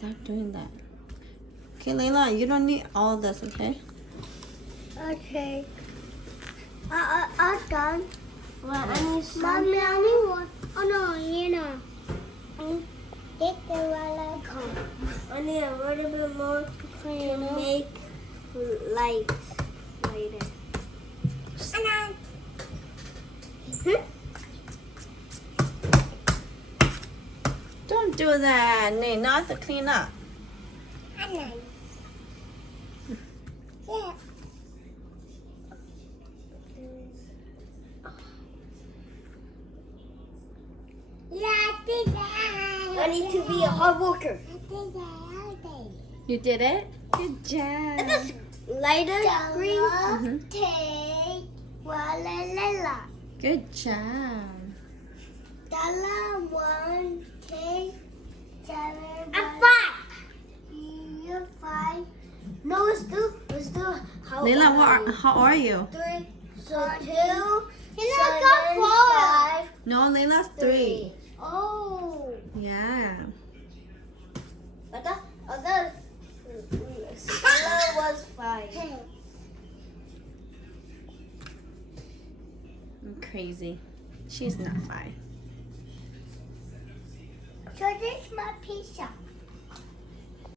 Stop doing that. Okay, Layla, you don't need all of this, okay? Okay. I'm done. Well, I need some. Mommy, I need one. Oh no, you know. Take the light on. I need a little bit more to make light later. Don't do that. Nay, not to clean up. Yeah. I need to be a hard worker. You did it? Good job. And this lighter green. Mhm. Good job. I'm 5. You're 5. No, let's do how Layla, old are you? how are you? 3. So 2. You're not got 4. 5. No, Layla's 3. Oh. Yeah. But the other Stella was 5. I'm crazy. She's not 5. So this is my pizza.